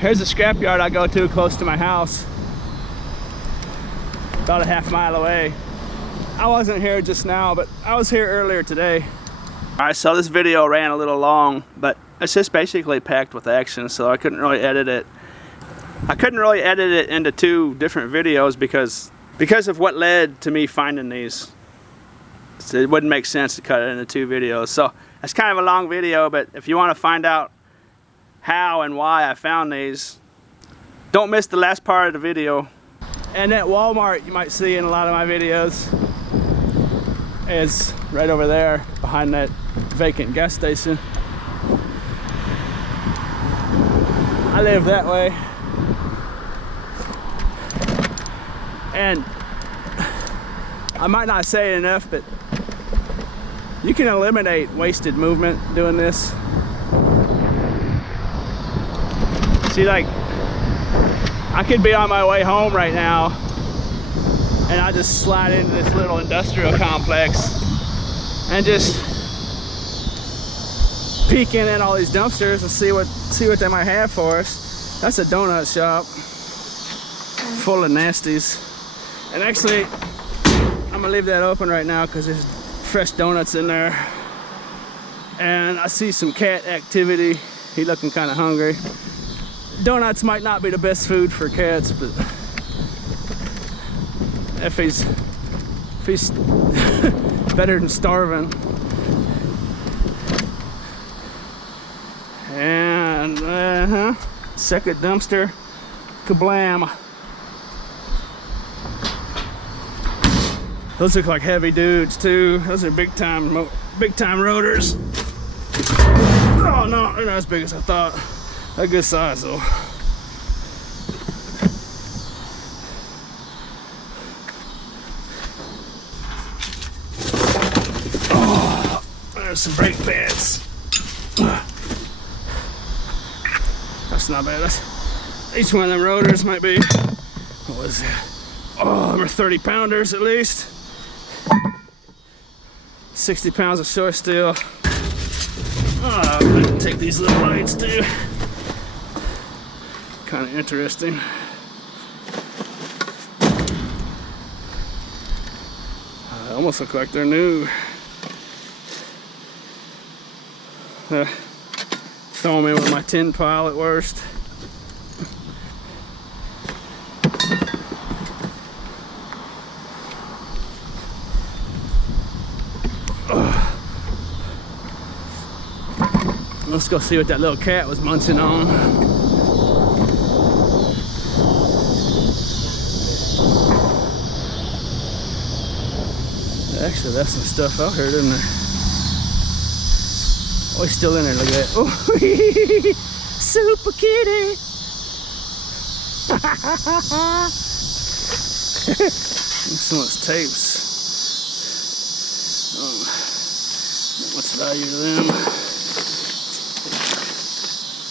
Here's a scrapyard I go to close to my house, about a half mile away. I wasn't here just now, but I was here earlier today. Alright, so this video ran a little long, but it's just basically packed with action, so I couldn't really edit it. I couldn't really edit it into 2 different videos because of what led to me finding these. So it wouldn't make sense to cut it into 2 videos. So it's kind of a long video, but if you want to find out how and why I found these, don't miss the last part of the video. And that Walmart you might see in a lot of my videos is right over there behind that vacant gas station. I live that way. And I might not say it enough, but you can eliminate wasted movement doing this. See, like, I could be on my way home right now and I just slide into this little industrial complex and just peek in all these dumpsters and see what they might have for us. That's a donut shop full of nasties. And actually, I'm gonna leave that open right now because there's fresh donuts in there. And I see some cat activity. He looking kind of hungry. Donuts might not be the best food for cats, but if he's better than starving. And second dumpster, kablam. Those look like heavy dudes too. Those are big time rotors. Oh no, they're not as big as I thought. They're a good size though. Oh, there's some brake pads. That's not bad. Each one of them rotors might be, what was it? Oh, they're 30 pounders at least. 60 pounds of short steel. Oh, I can take these little lights too. Kind of interesting. They almost look like they're new. Throw them in with my tin pile at worst. Let's go see what that little cat was munching on. Actually, that's some stuff out here, isn't there? Oh, he's still in there, look at that. Oh, super kitty! Some of those tapes. Not much value to them.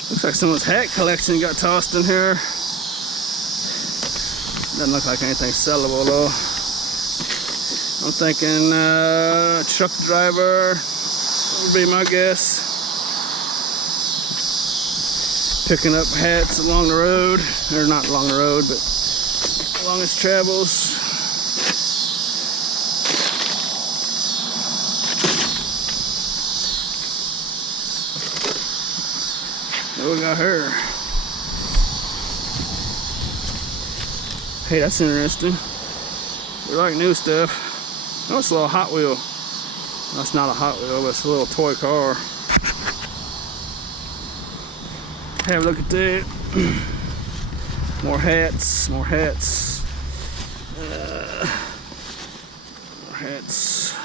Looks like someone's hat collection got tossed in here. Doesn't look like anything sellable though. I'm thinking truck driver would be my guess. Picking up hats along the road, or not along the road, but along its travels. What we got her? Hey, that's interesting. We like new stuff. Oh, it's a little Hot Wheel. That's not a Hot Wheel, but it's a little toy car. Have a look at that. More hats, more hats. More hats.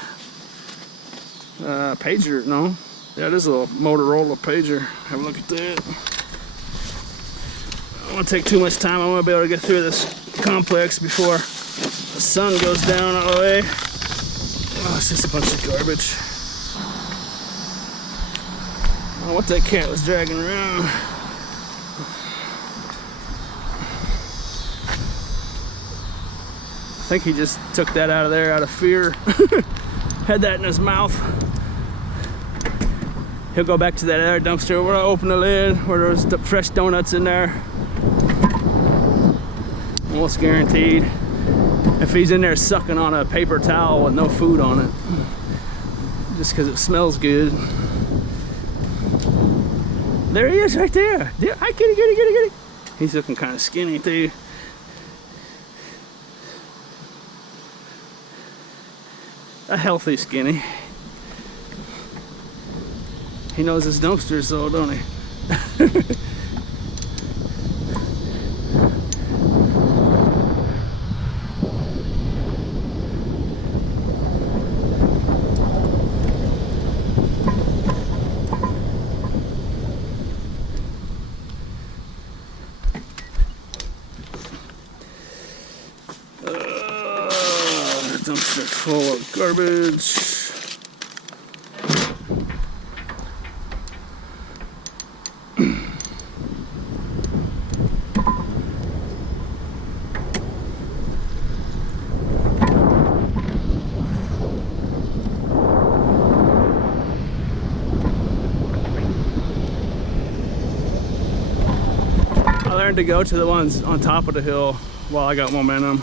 Pager, no. Yeah, it is a little Motorola pager. Have a look at that. I don't want to take too much time. I want to be able to get through this complex before the sun goes down all the way. Oh, it's just a bunch of garbage. I don't know what that cat was dragging around. I think he just took that out of there out of fear. Had that in his mouth. He'll go back to that other dumpster where I open the lid, where there's fresh donuts in there. Almost guaranteed. If he's in there sucking on a paper towel with no food on it, just because it smells good. There he is right there. Hi, kitty, kitty, kitty, kitty. He's looking kind of skinny too. A healthy skinny. He knows his dumpsters though, don't he? Dumpster full of garbage. I learned to go to the ones on top of the hill while I got momentum.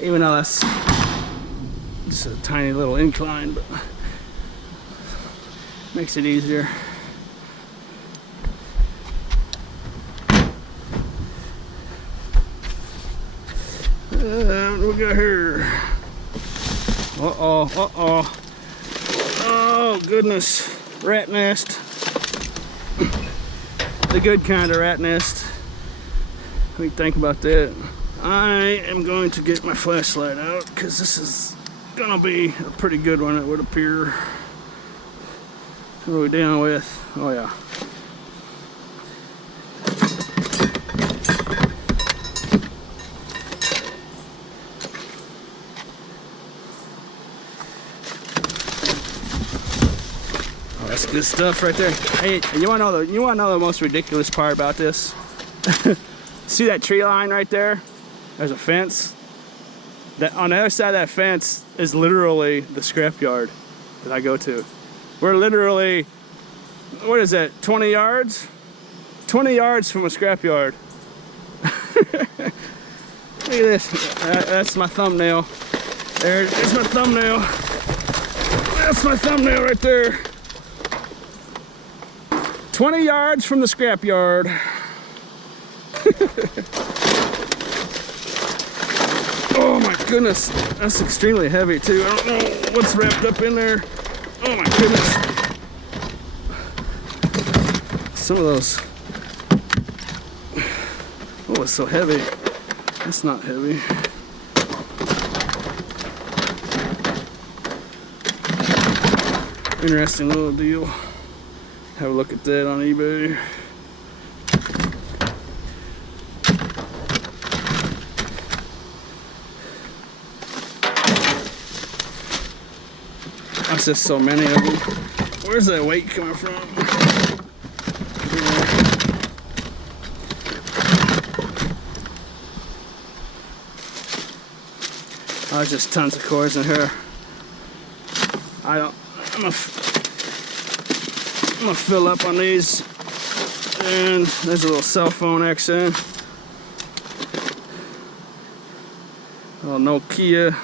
Even though that's just a tiny little incline, but makes it easier. What do we got here? Uh-oh, uh-oh. Oh, goodness. Rat nest. The good kind of rat nest. What do you think about that? I am going to get my flashlight out because this is gonna be a pretty good one, it would appear. What are we dealing with? Oh yeah. Oh, that's good stuff right there. Hey, you wanna know the most ridiculous part about this? See that tree line right there? There's a fence. That on the other side of that fence is literally the scrapyard that I go to. We're literally, what is that, 20 yards? 20 yards from a scrapyard. Look at this. That's my thumbnail. There's my thumbnail. That's my thumbnail right there. 20 yards from the scrapyard. Oh my goodness, that's extremely heavy too. I don't know what's wrapped up in there. Oh my goodness. Some of those. Oh, it's so heavy. It's not heavy. Interesting little deal. Have a look at that on eBay. That's just so many of them. Where's that weight coming from? Oh, there's just tons of cords in here. I'm gonna fill up on these. And there's a little cell phone accent. A little Nokia.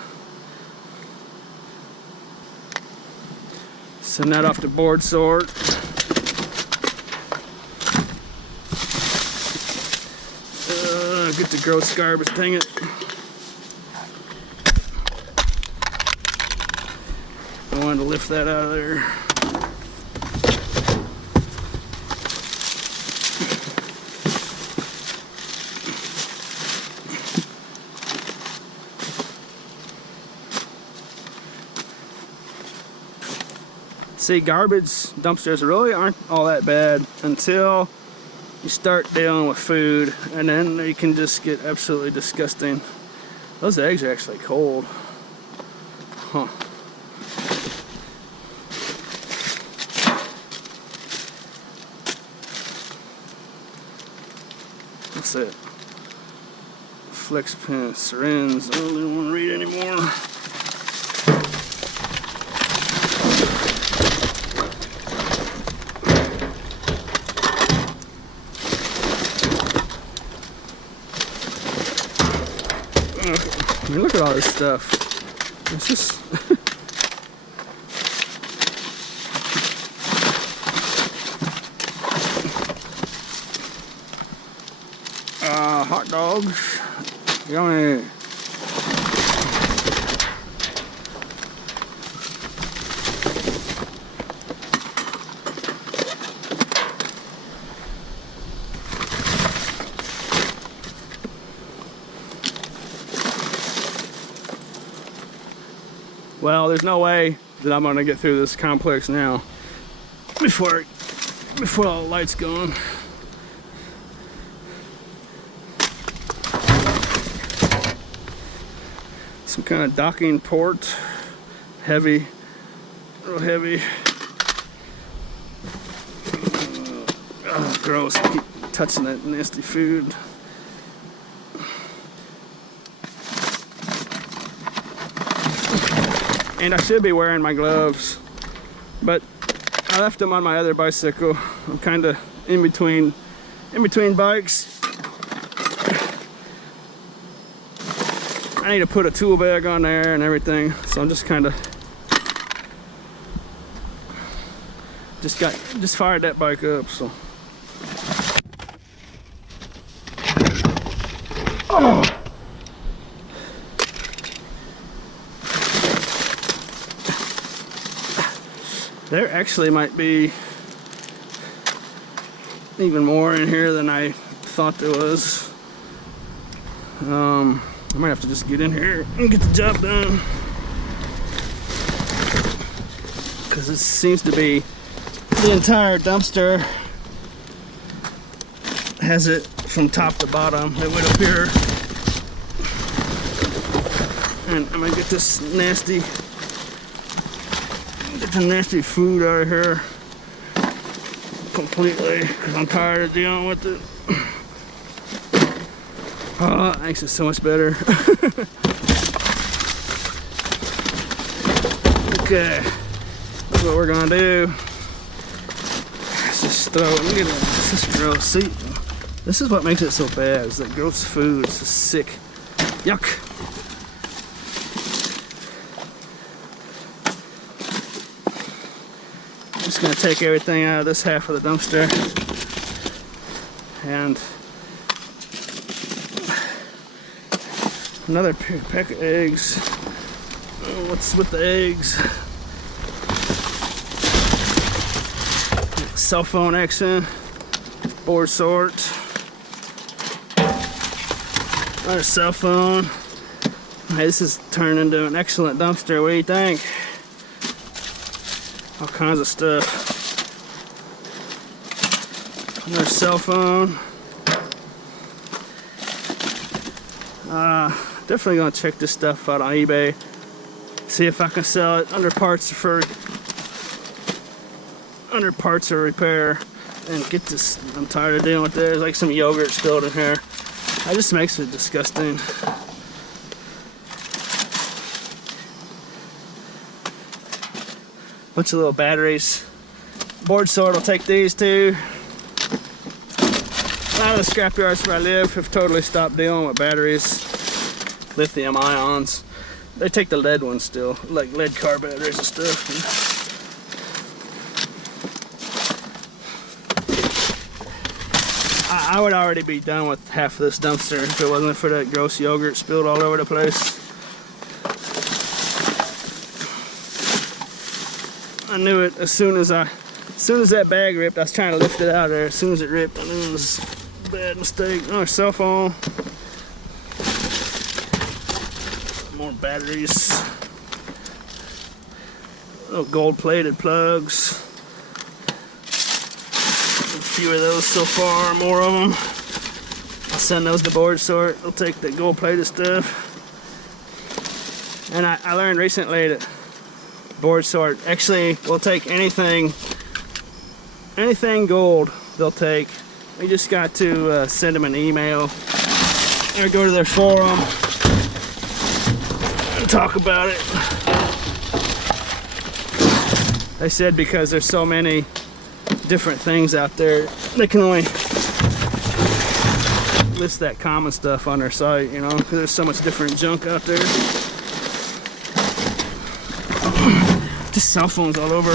Send that off to board sort. Get the gross garbage, dang it. I wanted to lift that out of there. See, garbage dumpsters really aren't all that bad until you start dealing with food, and then they can just get absolutely disgusting. Those eggs are actually cold. Huh. What's that? Flex pen, syringe. I don't even want to read anymore. I mean, look at all this stuff. It's just hot dogs. Yummy. Well, there's no way that I'm gonna get through this complex now before all the lights go on. Some kind of docking port, heavy, real heavy. Oh, gross! I keep touching that nasty food. And I should be wearing my gloves, but I left them on my other bicycle. I'm kind of in between bikes. I need to put a tool bag on there and everything, so I'm just kind of just fired that bike up. So. Oh. There actually might be even more in here than I thought there was. I might have to just get in here and get the job done, because it seems to be the entire dumpster has it from top to bottom. It would appear. And I'm gonna get this nasty food out of here completely, because I'm tired of dealing with it. Oh, that makes it so much better. Okay, that's what we're gonna do. Let's just throw it. Look at that. This is gross. See, this is what makes it so bad, is that gross food. It's just sick. Yuck. Just gonna take everything out of this half of the dumpster, and another pack of eggs. Oh, what's with the eggs? Cell phone action, board sort, another cell phone. Hey, this is turned into an excellent dumpster. What do you think? All kinds of stuff. Another cell phone. Definitely gonna check this stuff out on eBay. See if I can sell it under parts of repair, and get this. I'm tired of dealing with this. There's like some yogurt spilled in here. That just makes it disgusting. Bunch of little batteries. Board sort will take these too. A lot of the scrapyards where I live have totally stopped dealing with batteries, lithium ions. They take the lead ones still, like lead car batteries and stuff. I would already be done with half of this dumpster if it wasn't for that gross yogurt spilled all over the place. I knew it as soon as that bag ripped. I was trying to lift it out of there. As soon as it ripped, I knew it was a bad mistake. Another cell phone. More batteries. Little gold-plated plugs. A few of those so far, more of them. I'll send those to board sort. They'll take the gold-plated stuff. And I learned recently that board sort actually will take anything gold. They'll take. We just got to send them an email or go to their forum and talk about it. They said because there's so many different things out there, they can only list that common stuff on their site, you know, because there's so much different junk out there. Just cell phones all over.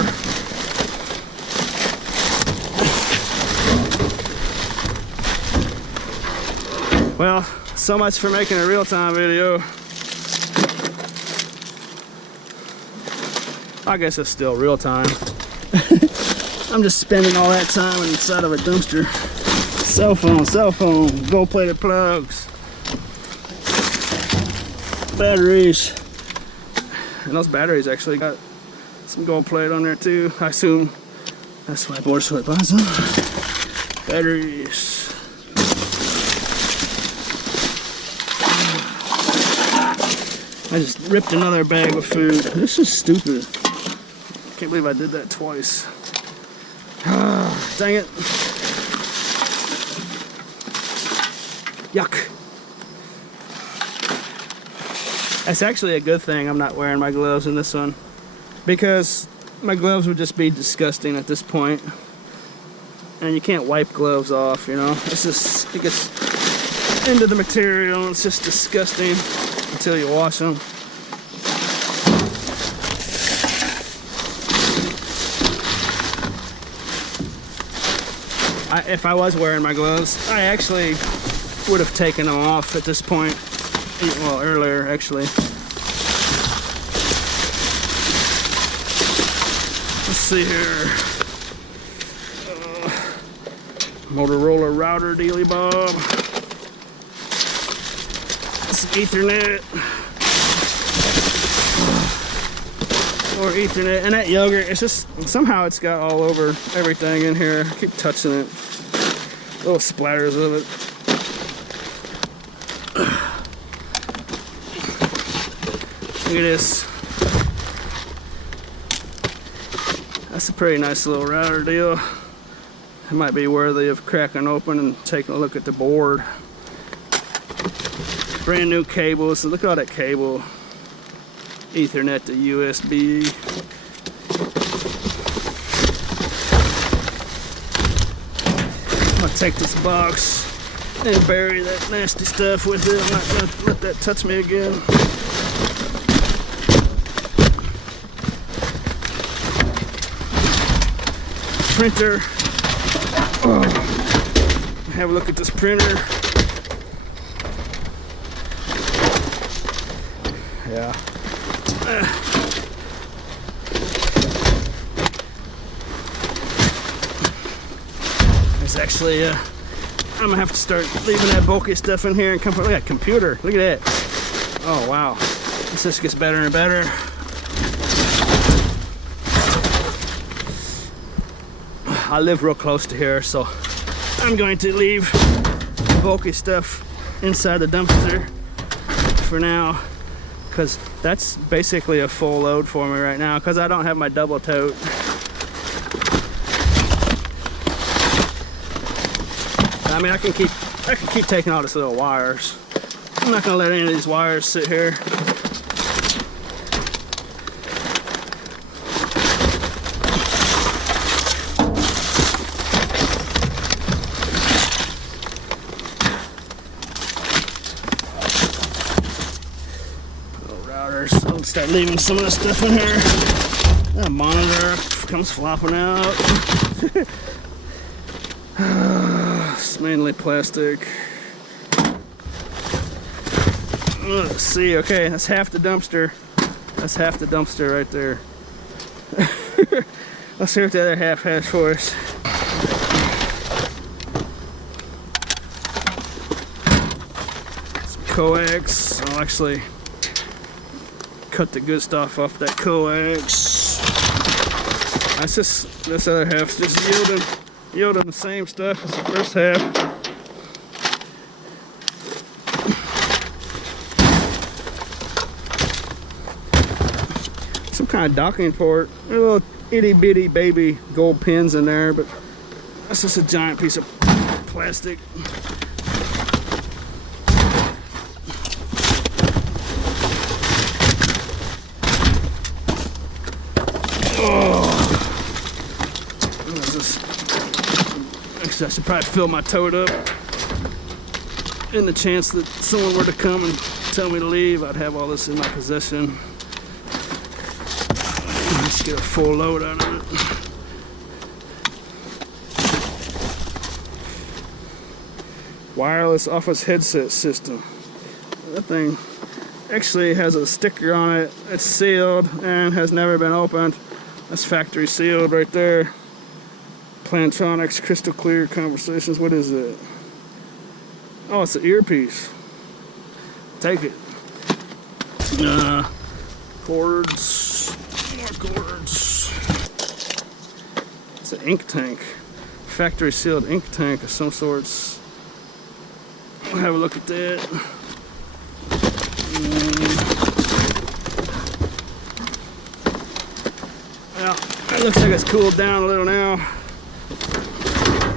Well, so much for making a real-time video. I guess it's still real-time. I'm just spending all that time inside of a dumpster. Cell phone, gold-plated plugs, batteries. And those batteries actually got some gold plate on there too. I assume that's why Board Sweat buys them. Batteries. I just ripped another bag of food. This is stupid. Can't believe I did that twice. Dang it. Yuck. That's actually a good thing I'm not wearing my gloves in this one, because my gloves would just be disgusting at this point. And you can't wipe gloves off, you know. It's just, it gets into the material and it's just disgusting until you wash them. If I was wearing my gloves, I actually would have taken them off at this point. Well, earlier actually. Let's see here. Motorola router dealy bob. Some Ethernet. Or Ethernet. And that yogurt, it's just, somehow it's got all over everything in here. I keep touching it. Little splatters of it. Look at this. That's a pretty nice little router deal. It might be worthy of cracking open and taking a look at the board. Brand new cable. So look at all that cable. Ethernet to USB. I'm gonna take this box and bury that nasty stuff with it. I'm not gonna let that touch me again. Printer. Have a look at this printer. Yeah. There's actually, I'm gonna have to start leaving that bulky stuff in here and come. Look at that computer. Look at that. Oh wow. This just gets better and better. I live real close to here, so I'm going to leave the bulky stuff inside the dumpster for now, because that's basically a full load for me right now, because I don't have my double tote. I mean, I can keep taking all these little wires. I'm not gonna let any of these wires sit here. I'll start leaving some of the stuff in here. That monitor comes flopping out. It's mainly plastic. Let's see, okay, that's half the dumpster. That's half the dumpster right there. Let's see what the other half has for us. Some coax. I'll actually cut the good stuff off that coax. That's just, this other half's just yielding the same stuff as the first half. Some kind of docking port. A little itty bitty baby gold pins in there, but that's just a giant piece of plastic. I should probably fill my tote up. in the chance that someone were to come and tell me to leave, I'd have all this in my possession. Just get a full load out of it. Wireless office headset system. That thing actually has a sticker on it. It's sealed and has never been opened. That's factory sealed right there. Plantronics, crystal clear conversations. What is it? Oh, it's an earpiece. Take it. Cords. More cords. It's an ink tank. Factory sealed ink tank of some sorts. We'll have a look at that. Well, it looks like it's cooled down a little now.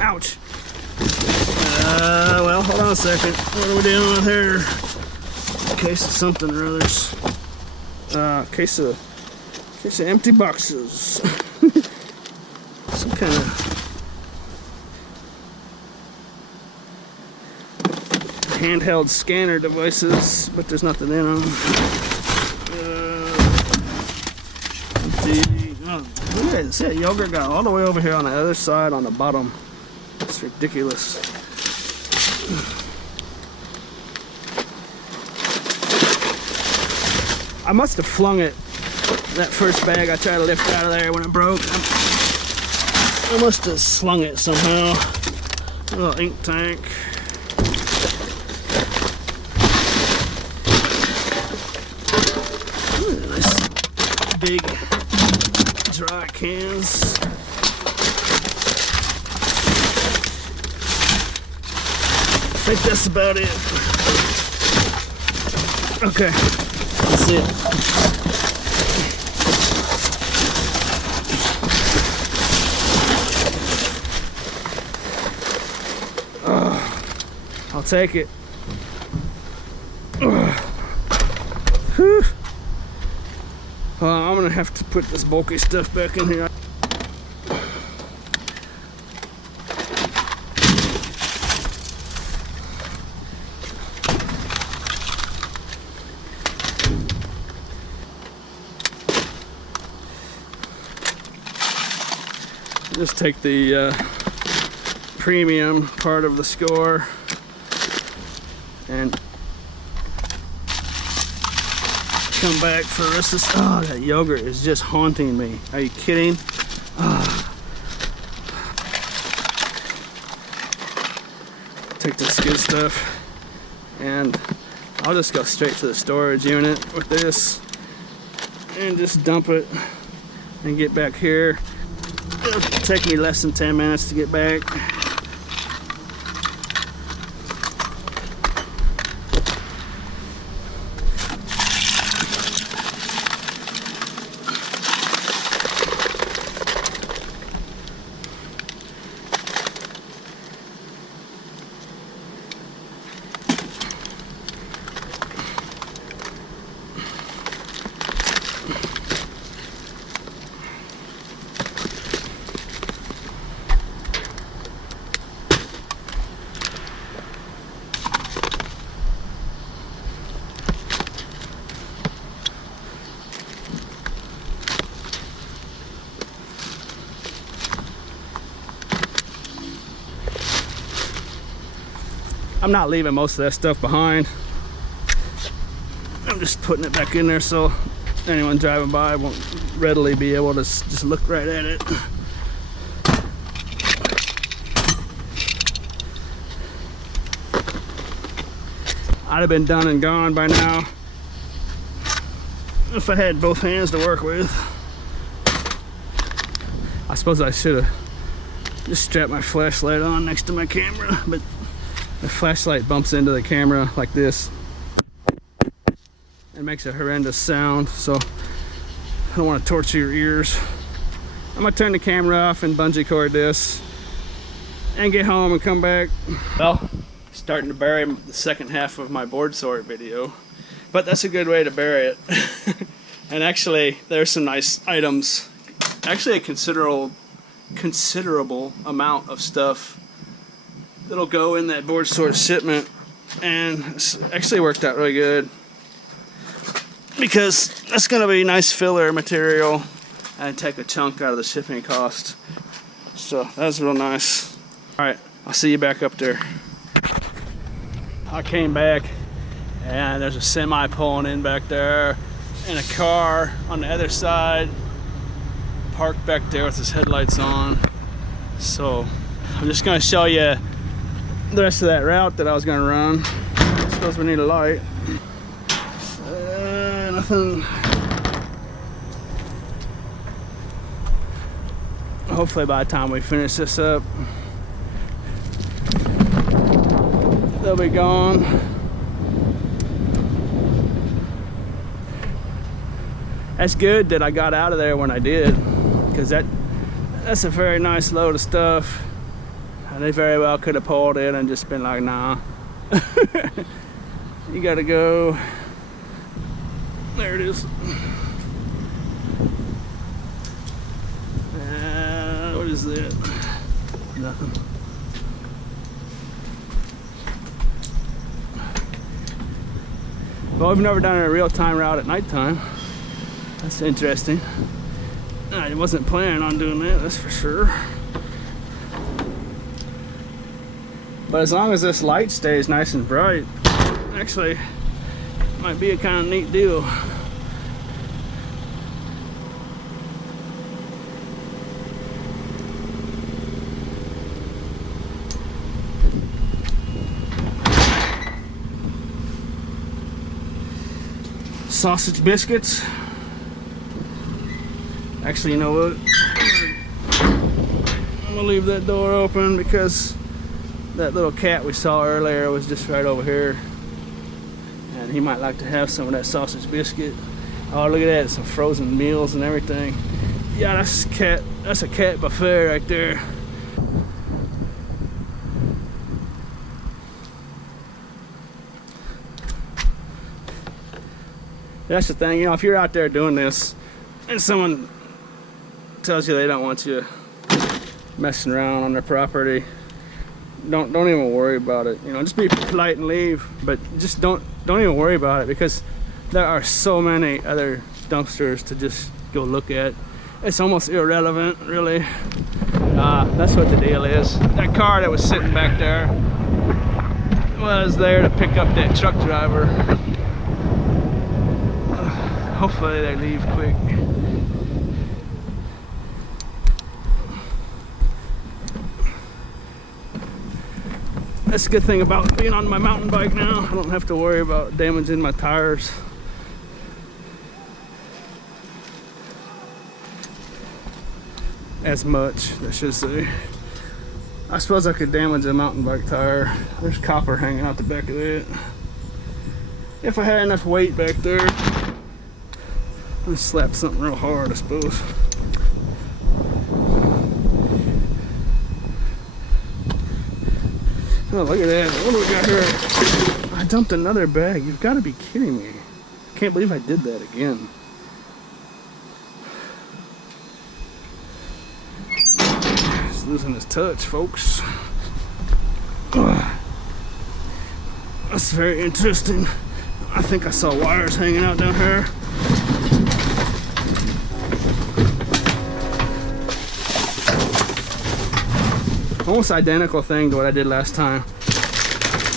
Ouch. Well, hold on a second. What are we dealing with here? Case of something or others. Case of empty boxes. Some kind of handheld scanner devices, but there's nothing in them. Look at this. Yogurt got all the way over here on the other side on the bottom. It's ridiculous. I must have flung it. That first bag I tried to lift out of there when it broke. I must have slung it somehow. A little ink tank. Nice big dry cans. I think that's about it. Okay, that's it. I'll take it. Whew. I'm gonna have to put this bulky stuff back in here. Just take the premium part of the score and come back for the rest of this. Oh, that yogurt is just haunting me. Are you kidding? Oh. Take this good stuff and I'll just go straight to the storage unit with this and just dump it and get back here. It'll take me less than 10 minutes to get back. I'm not leaving most of that stuff behind. I'm just putting it back in there so anyone driving by won't readily be able to just look right at it. I'd have been done and gone by now if I had both hands to work with. I suppose I should have just strapped my flashlight on next to my camera, but the flashlight bumps into the camera like this and makes a horrendous sound, so I don't want to torture your ears. I'm gonna turn the camera off and bungee cord this and get home and come back. Well, starting to bury the second half of my board sort video, but that's a good way to bury it. And actually there's some nice items, actually a considerable amount of stuff that'll go in that board sort shipment. and it's actually worked out really good because that's gonna be nice filler material and take a chunk out of the shipping cost. So that's real nice. All right, I'll see you back up there. I came back and there's a semi pulling in back there and a car on the other side parked back there with his headlights on. So I'm just gonna show you the rest of that route that I was gonna run. I suppose we need a light. Nothing. Hopefully by the time we finish this up, they'll be gone. That's good that I got out of there when I did, because that's a very nice load of stuff. And they very well could have pulled in and just been like, nah. You gotta go. There it is. What is that? Nothing. Well, we've never done a real-time route at nighttime. That's interesting. I wasn't planning on doing that, that's for sure. But as long as this light stays nice and bright, actually, it might be a kind of neat deal. Sausage biscuits. Actually, you know what? I'm gonna leave that door open because that little cat we saw earlier was just right over here, and he might like to have some of that sausage biscuit. Oh, look at that, some frozen meals and everything. Yeah, that's a cat buffet right there. That's the thing, you know, if you're out there doing this and someone tells you they don't want you messing around on their property, don't even worry about it. You know, just be polite and leave, but just don't even worry about it, because there are so many other dumpsters to just go look at. It's almost irrelevant, really. That's what the deal is. That car that was sitting back there was there to pick up that truck driver. Hopefully they leave quick. That's a good thing about being on my mountain bike now. I don't have to worry about damaging my tires. As much, I should say. I suppose I could damage a mountain bike tire. There's copper hanging out the back of it. If I had enough weight back there, I'd slap something real hard, I suppose. Oh, look at that. What do we got here? I dumped another bag. You've got to be kidding me. I can't believe I did that again. He's losing his touch, folks. That's very interesting. I think I saw wires hanging out down here. Almost identical thing to what I did last time.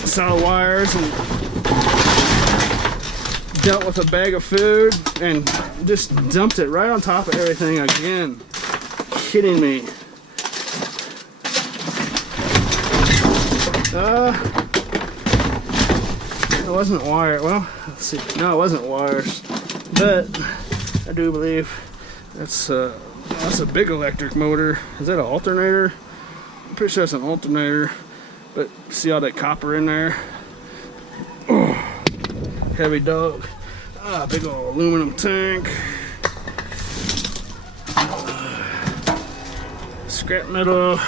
Saw wires and dealt with a bag of food and just dumped it right on top of everything again. Kidding me. It wasn't wire. Well, let's see. No, it wasn't wires. But I do believe that's a big electric motor. Is that an alternator? I'm pretty sure it's an alternator, but see all that copper in there? Oh, heavy dog. Big old aluminum tank. Scrap metal.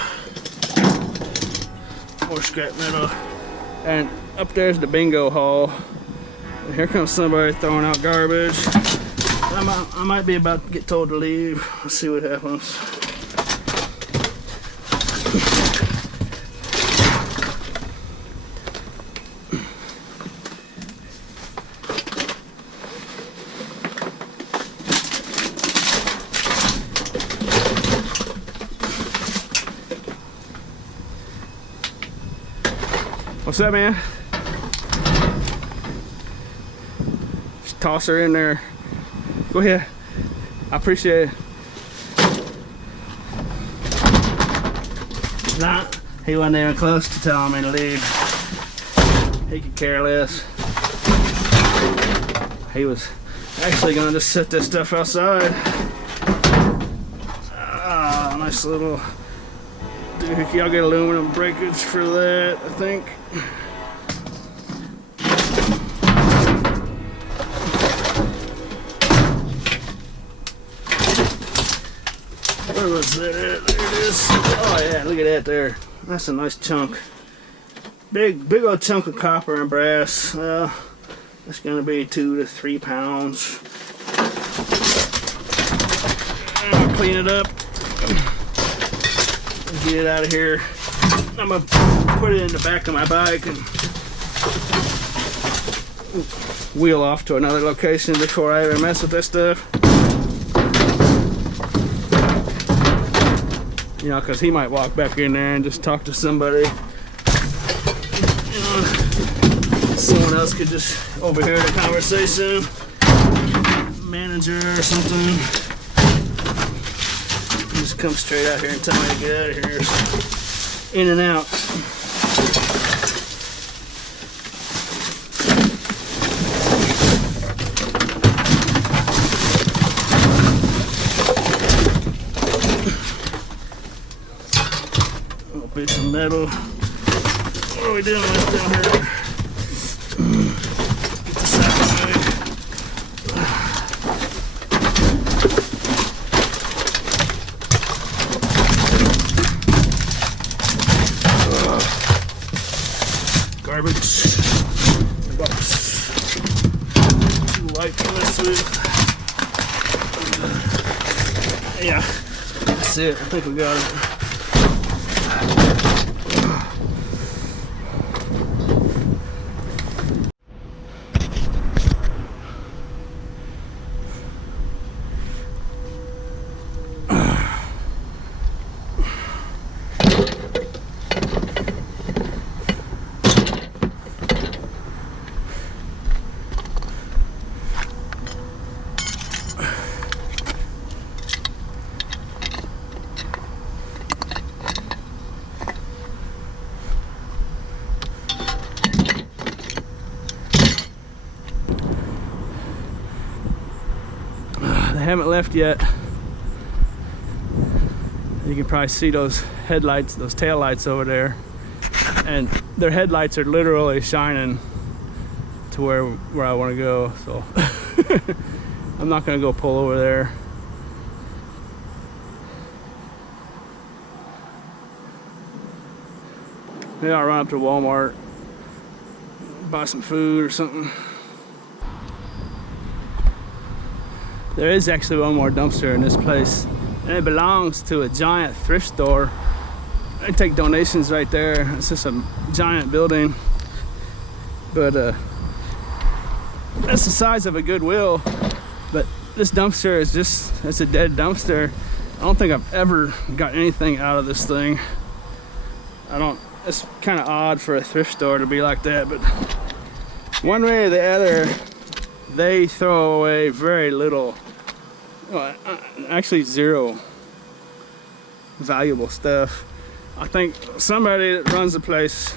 More scrap metal. And up there's the bingo hall. And here comes somebody throwing out garbage. I might be about to get told to leave. Let's see what happens. What's up, man? Just toss her in there. Go ahead. I appreciate it. Nah, he wasn't even close to telling me to leave. He could care less. He was actually gonna just set this stuff outside. Ah, nice little doohickey. I'll get aluminum breakage for that, I think. Where was that at? There it is. Oh yeah, look at that there. That's a nice chunk. Big old chunk of copper and brass. That's gonna be 2 to 3 pounds. I'll clean it up. Get it out of here. I'm gonna put it in the back of my bike and wheel off to another location before I even mess with this stuff. You know, because he might walk back in there and just talk to somebody. You know, someone else could just overhear the conversation. Manager or something. Just come straight out here and tell me to get out of here. In and out. Little bits of metal. What are we doing with down here? Get this out of the way. Garbage. Box. Too light for this with. Yeah, that's it. I think we got it. They haven't left yet. You can probably see those headlights, those tail lights over there, and their headlights are literally shining to where I want to go. So I'm not gonna go pull over there. Maybe I'll run up to Walmart, buy some food or something. There is actually one more dumpster in this place, and it belongs to a giant thrift store. They take donations right there. It's just a giant building, but that's the size of a Goodwill. But this dumpster is just, it's a dead dumpster. I don't think I've ever got anything out of this thing. It's kind of odd for a thrift store to be like that, but one way or the other, they throw away very little, well, actually zero valuable stuff. I think somebody that runs the place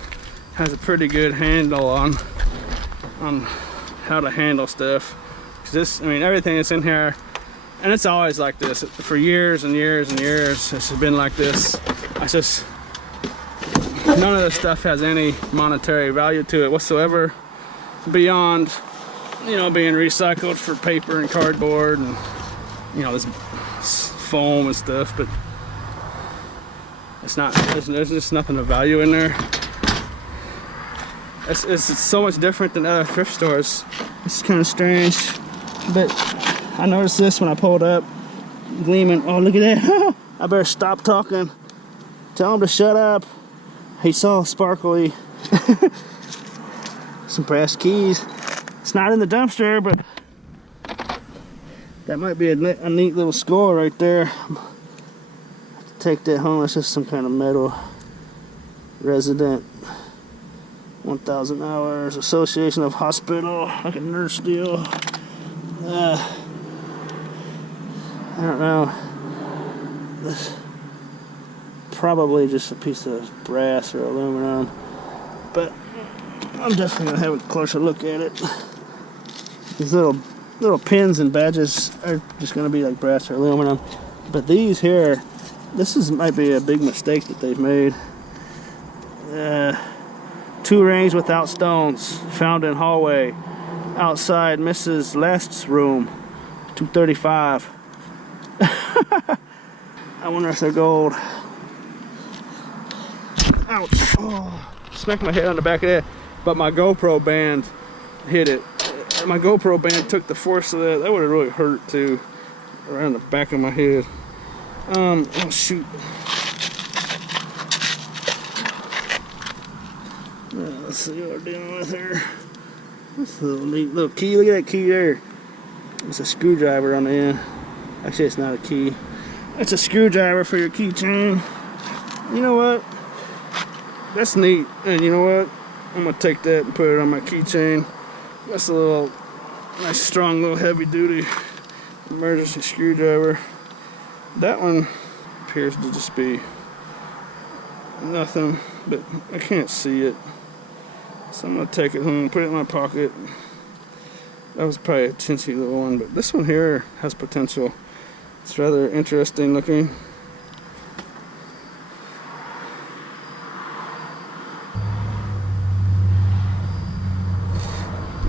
has a pretty good handle on how to handle stuff. 'Cause this, I mean, everything that's in here, and it's always like this for years and years and years. It's been like this. It's just, none of this stuff has any monetary value to it whatsoever, beyond, you know, being recycled for paper and cardboard and, you know, this foam and stuff. But it's not, there's just nothing of value in there. It's so much different than other thrift stores. It's kind of strange, but I noticed this when I pulled up, gleaming. Oh, look at that. I better stop talking. Tell him to shut up. He saw sparkly some brass keys. It's not in the dumpster, but that might be a neat little score right there. Take that home. It's just some kind of metal resident 1,000 hours. Association of Hospital, like a nurse deal. I don't know. This probably just a piece of brass or aluminum, but I'm definitely gonna have a closer look at it. These little pins and badges are just gonna be like brass or aluminum, but these here, might be a big mistake that they've made. 2 rings without stones, found in hallway outside Mrs. Lest's room, 235. I wonder if they're gold. Ouch! Oh, smacked my head on the back of that. But my GoPro band hit it. My GoPro band took the force of that. That would have really hurt too, around the back of my head. Oh shoot! Let's see what we're dealing with here. That's a little neat little key. Look at that key there. It's a screwdriver on the end. Actually, it's not a key. That's a screwdriver for your keychain. You know what? That's neat. And you know what? I'm gonna take that and put it on my keychain. That's a little nice, strong, little heavy-duty emergency screwdriver. That one appears to just be nothing, but I can't see it. So I'm gonna take it home, put it in my pocket. That was probably a chintzy little one, but this one here has potential. It's rather interesting looking.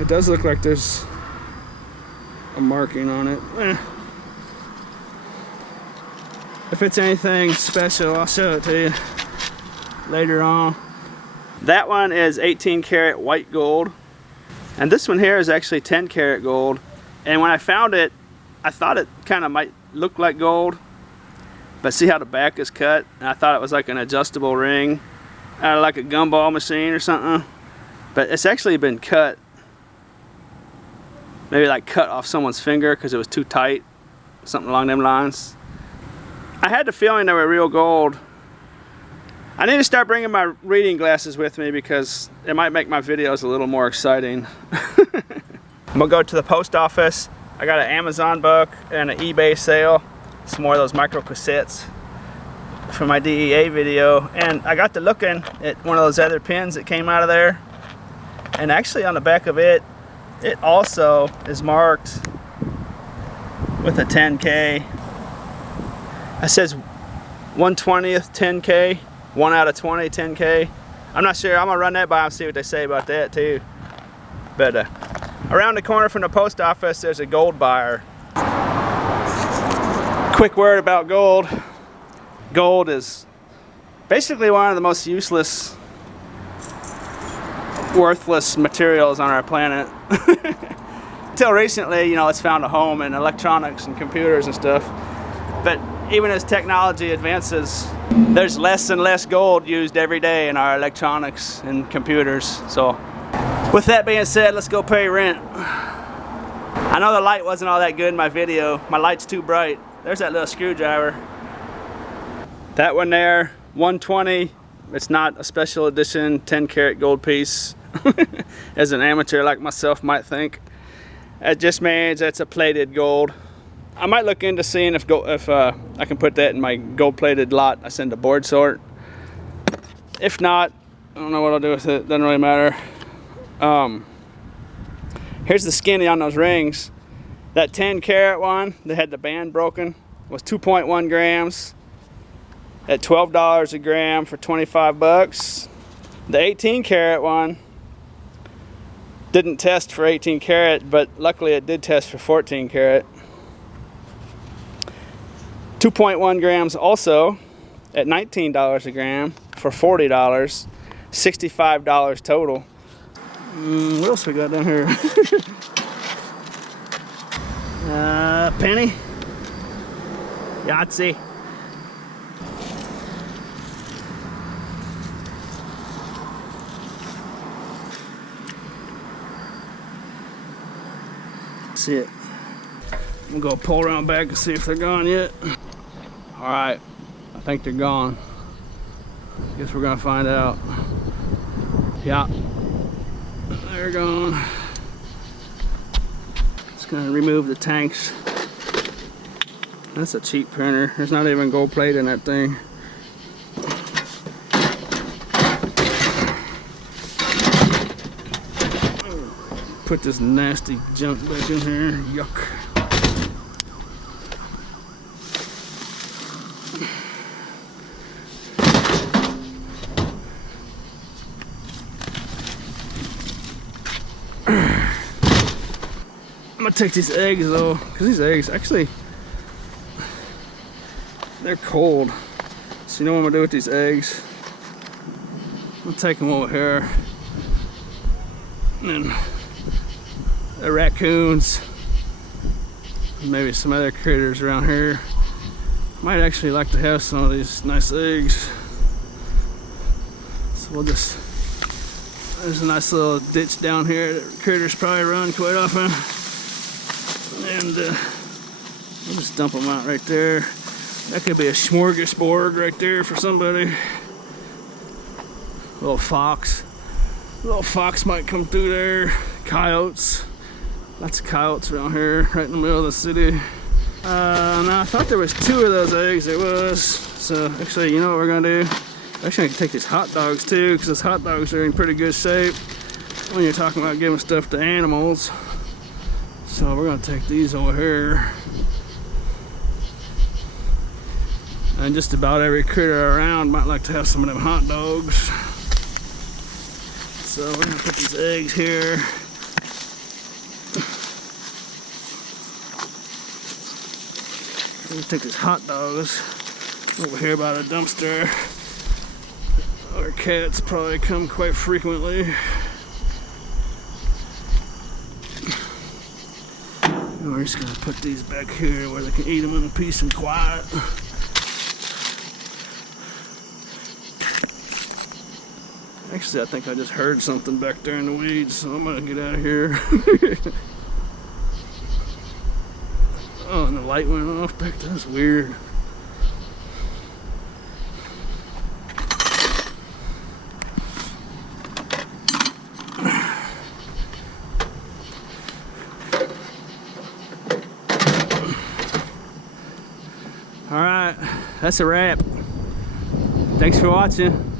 It does look like there's a marking on it. If it's anything special, I'll show it to you later on. That one is 18 karat white gold, and this one here is actually 10 karat gold. And when I found it, I thought it kind of might look like gold, but see how the back is cut? And I thought it was like an adjustable ring, like a gumball machine or something, but it's actually been cut. Maybe like cut off someone's finger because it was too tight, something along them lines. I had the feeling they were real gold. I need to start bringing my reading glasses with me because it might make my videos a little more exciting. I'm gonna go to the post office. I got an Amazon book and an eBay sale. Some more of those micro cassettes for my DEA video. And I got to looking at one of those other pins that came out of there. And actually on the back of it, it also is marked with a 10K. It says 1/20th 10K, 1 out of 20 10K. I'm not sure. I'm gonna run that by and see what they say about that too. But around the corner from the post office, there's a gold buyer. Quick word about gold. Gold is basically one of the most useless, worthless materials on our planet. Until recently, you know, it's found a home in electronics and computers and stuff. But even as technology advances, there's less and less gold used every day in our electronics and computers. So with that being said, let's go pay rent. I know the light wasn't all that good in my video. My light's too bright. There's that little screwdriver. That one there, 120. It's not a special edition 10 karat gold piece, as an amateur like myself might think. It just means it's a plated gold. I might look into seeing if I can put that in my gold plated lot I send to board sort. If not, I don't know what I'll do with it. Doesn't really matter. Here's the skinny on those rings. That 10 karat one that had the band broken was 2.1 grams at $12 a gram for 25 bucks. The 18 karat one didn't test for 18 karat, but luckily it did test for 14 karat. 2.1 grams also at $19 a gram for $40, $65 total. What else we got down here? Penny, Yahtzee. See it. I'm gonna go pull around back and see if they're gone yet. All right, I think they're gone. Guess we're gonna find out. Yeah, they're gone. Just gonna remove the tanks. That's a cheap printer. There's not even gold plate in that thing. Put this nasty junk back in here. Yuck. I'm gonna take these eggs though, because these eggs actually, they're cold. So you know what I'm gonna do with these eggs? I'm gonna take them over here. And then the raccoons, maybe some other critters around here, might actually like to have some of these nice eggs. So we'll just, there's a nice little ditch down here that critters probably run quite often. And we'll just dump them out right there. That could be a smorgasbord right there for somebody. Little fox. Little fox might come through there. Coyotes. Lots of coyotes around here, right in the middle of the city. Now I thought there was 2 of those eggs. There was. So actually, you know what we're gonna do? Actually, I can take these hot dogs too, because those hot dogs are in pretty good shape when you're talking about giving stuff to animals. So we're gonna take these over here. And just about every critter around might like to have some of them hot dogs. So we're gonna put these eggs here. We're gonna take these hot dogs over here by the dumpster. Our cats probably come quite frequently. And we're just gonna put these back here where they can eat them in peace and quiet. Actually, I think I just heard something back there in the weeds, so I'm gonna get out of here. Oh, and the light went off back there. That's weird. All right, that's a wrap. Thanks for watching.